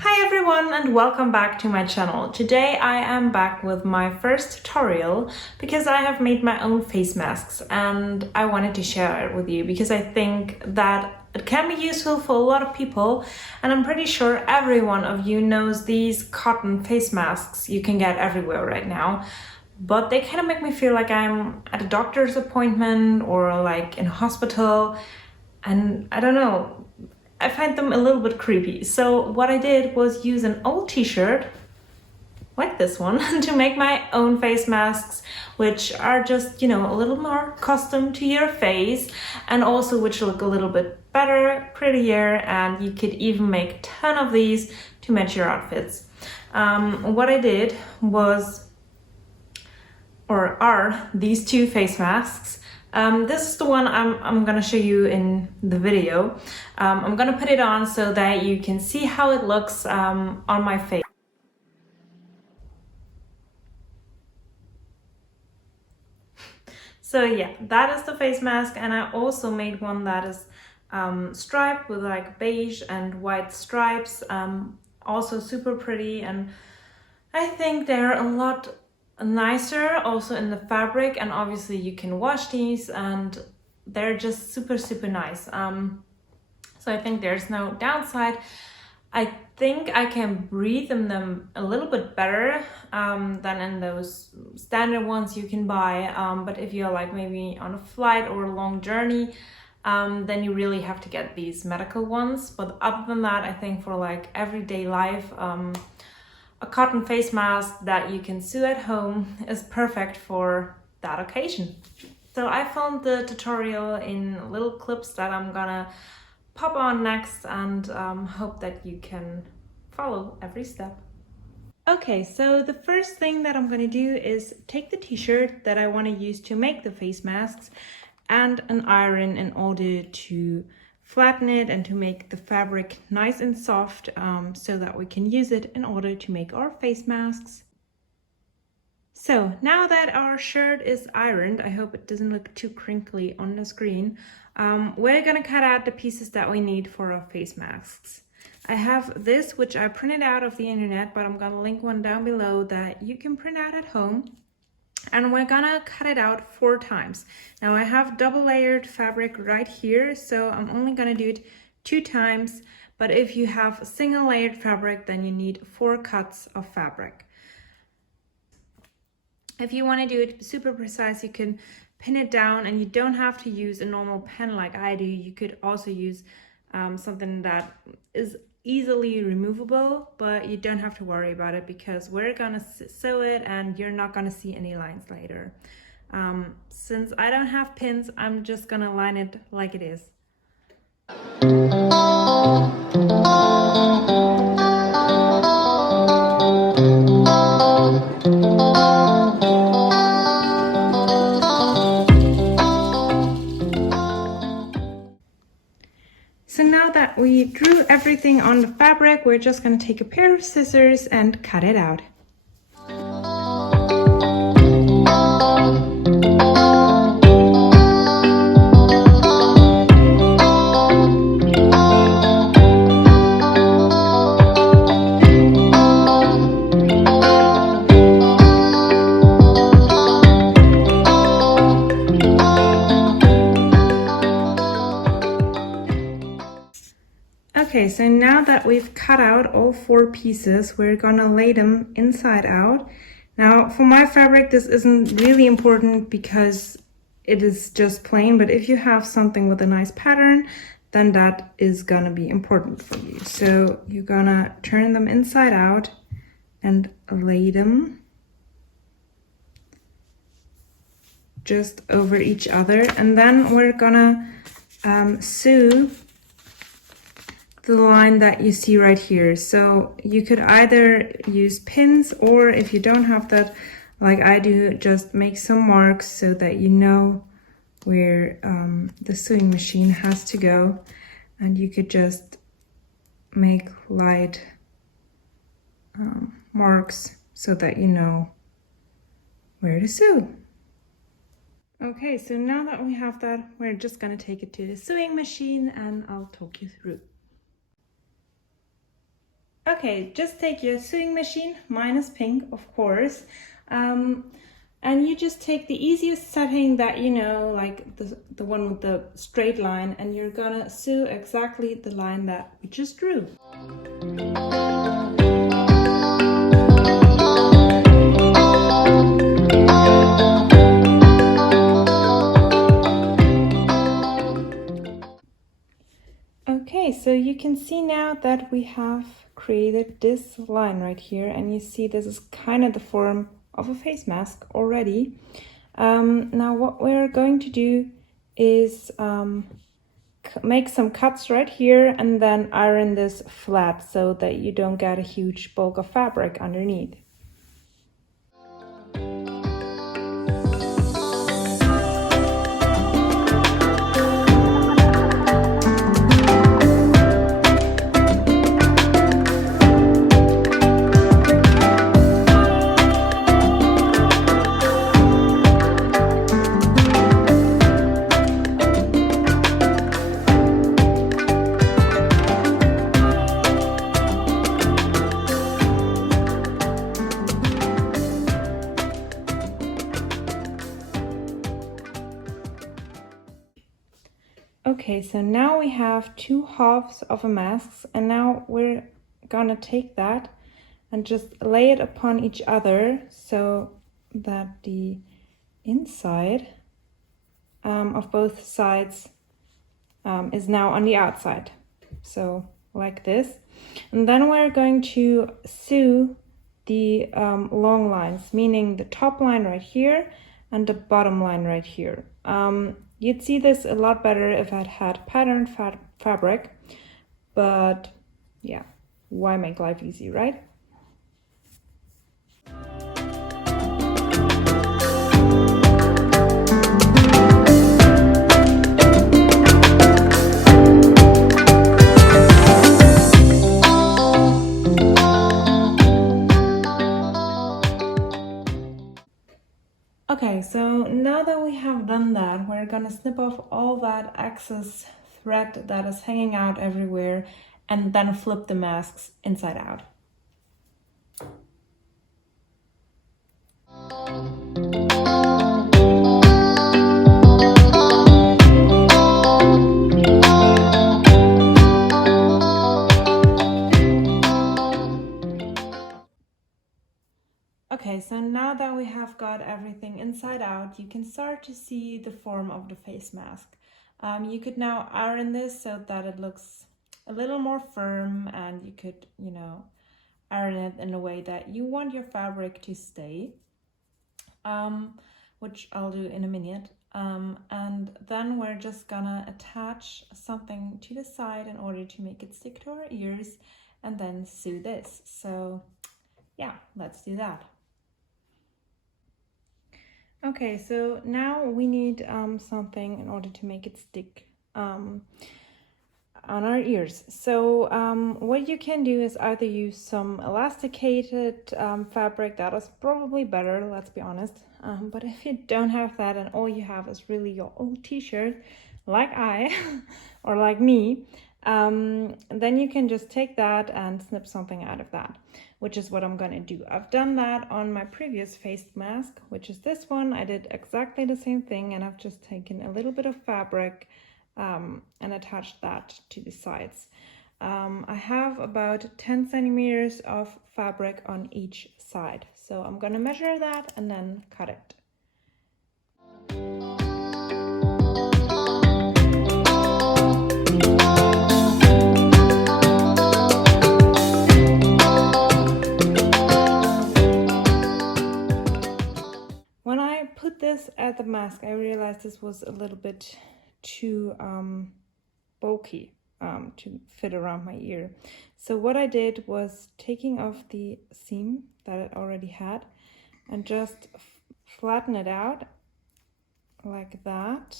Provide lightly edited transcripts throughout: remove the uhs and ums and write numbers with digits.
Hi everyone and welcome back to my channel. Today I am back with my first tutorial because I have made my own face masks and I wanted to share it with you because I think that it can be useful for a lot of people, and I'm pretty sure every one of you knows these cotton face masks you can get everywhere right now. But they kind of make me feel like I'm at a doctor's appointment or like in a hospital, and I don't know, I find them a little bit creepy. So what I did was use an old t-shirt like this one to make my own face masks, which are just, a little more custom to your face and also which look a little bit better, prettier, and you could even make a ton of these to match your outfits. What I did was, or are, these two face masks. This is the one I'm gonna show you in the video. I'm gonna put it on so that you can see how it looks on my face. So yeah, that is the face mask, and I also made one that is striped with like beige and white stripes, also super pretty, and I think they're a lot nicer also in the fabric, and obviously you can wash these and they're just super nice. So I think there's no downside. I think I can breathe in them a little bit better than in those standard ones you can buy, but if you're like maybe on a flight or a long journey, then you really have to get these medical ones. But other than that, I think for like everyday life, a cotton face mask that you can sew at home is perfect for that occasion. So I filmed the tutorial in little clips that I'm gonna pop on next, and hope that you can follow every step. Okay, so the first thing that I'm gonna do is take the t-shirt that I wanna use to make the face masks and an iron in order to flatten it and to make the fabric nice and soft, so that we can use it in order to make our face masks. So now that our shirt is ironed, I hope it doesn't look too crinkly on the screen, we're gonna cut out the pieces that we need for our face masks. I have this, which I printed out of the internet, but I'm gonna link one down below that you can print out at home. And we're gonna cut it out 4 times. Now I have double layered fabric right here, so I'm only gonna do it 2 times, but if you have single layered fabric, then you need 4 cuts of fabric. If you want to do it super precise, you can pin it down, and you don't have to use a normal pen like I do. You could also use something that is easily removable, but you don't have to worry about it because we're gonna sew it and you're not gonna see any lines later. Since I don't have pins, I'm just gonna line it like it is. So now that we drew everything on the fabric, we're just going to take a pair of scissors and cut it out. Okay, so now that we've cut out all 4 pieces, we're gonna lay them inside out. Now, for my fabric, this isn't really important because it is just plain, but if you have something with a nice pattern, then that is gonna be important for you. So you're gonna turn them inside out and lay them just over each other, and then we're gonna sew the line that you see right here. So you could either use pins, or if you don't have that, like I do, just make some marks so that you know where the sewing machine has to go, and you could just make light marks so that you know where to sew. Okay, so now that we have that, we're just gonna take it to the sewing machine and I'll talk you through. Okay, just take your sewing machine, mine is pink, of course, and you just take the easiest setting that you know, like the one with the straight line, and you're gonna sew exactly the line that we just drew. Okay, so you can see now that we have created this line right here, and you see this is kind of the form of a face mask already. Now what we're going to do is make some cuts right here and then iron this flat so that you don't get a huge bulk of fabric underneath. Okay, so now we have two halves of a mask, and now we're gonna take that and just lay it upon each other so that the inside of both sides is now on the outside. So like this. And then we're going to sew the long lines, meaning the top line right here and the bottom line right here. You'd see this a lot better if I'd had patterned fabric, but yeah, why make life easy, right? Okay, so now that we have done that, we're gonna snip off all that excess thread that is hanging out everywhere and then flip the masks inside out. Okay, so now that we have got everything inside out, you can start to see the form of the face mask. You could now iron this so that it looks a little more firm, and you could, you know, iron it in a way that you want your fabric to stay, which I'll do in a minute. And then we're just gonna attach something to the side in order to make it stick to our ears and then sew this. So yeah, let's do that. Okay, so now we need something in order to make it stick on our ears. So what you can do is either use some elasticated fabric, that is probably better, let's be honest. But if you don't have that and all you have is really your old t-shirt, like I, or like me, then you can just take that and snip something out of that, which is what I'm gonna do. I've done that on my previous face mask, which is this one. I did exactly the same thing, and I've just taken a little bit of fabric and attached that to the sides. I have about 10 centimeters of fabric on each side. So I'm gonna measure that and then cut it. When I put this at the mask, I realized this was a little bit too bulky to fit around my ear. So what I did was taking off the seam that it already had and just flatten it out like that,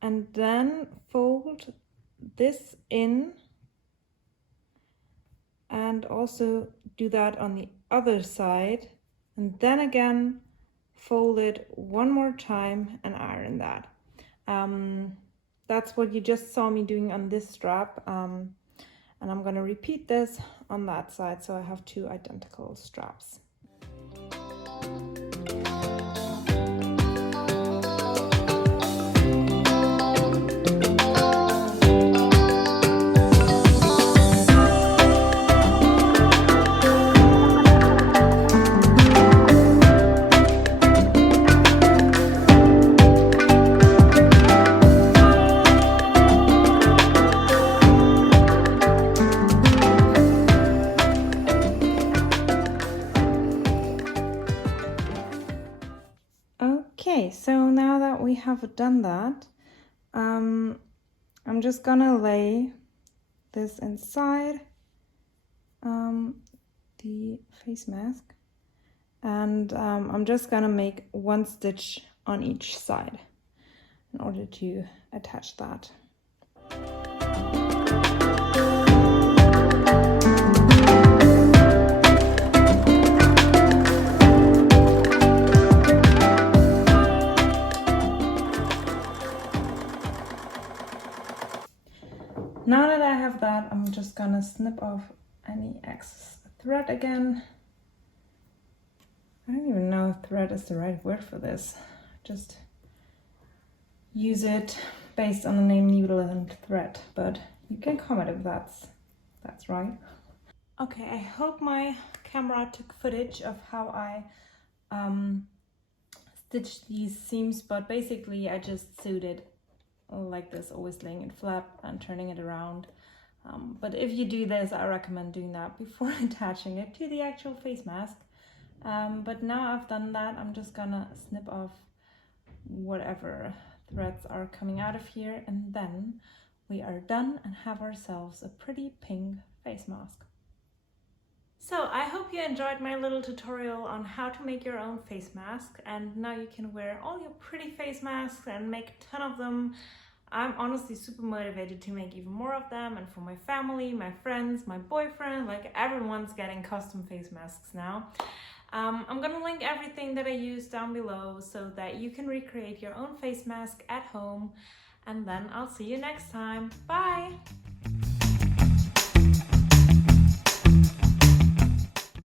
and then fold this in and also do that on the other side, and then again fold it one more time and iron that. That's what you just saw me doing on this strap, and I'm gonna repeat this on that side, so I have two identical straps. Okay, so now that we have done that, I'm just gonna lay this inside the face mask, and I'm just gonna make one stitch on each side in order to attach that. Now that I have that, I'm just gonna snip off any excess thread again. I don't even know if thread is the right word for this. Just use it based on the name needle and thread, but you can comment if that's right. Okay, I hope my camera took footage of how I stitched these seams, but basically I just sewed it like this, always laying it flat and turning it around. But if you do this, I recommend doing that before attaching it to the actual face mask. But now I've done that, I'm just gonna snip off whatever threads are coming out of here, and then we are done and have ourselves a pretty pink face mask. So I hope you enjoyed my little tutorial on how to make your own face mask, and now you can wear all your pretty face masks and make a ton of them. I'm honestly super motivated to make even more of them, and for my family, my friends, my boyfriend, like everyone's getting custom face masks now. I'm gonna link everything that I use down below so that you can recreate your own face mask at home, and then I'll see you next time. Bye!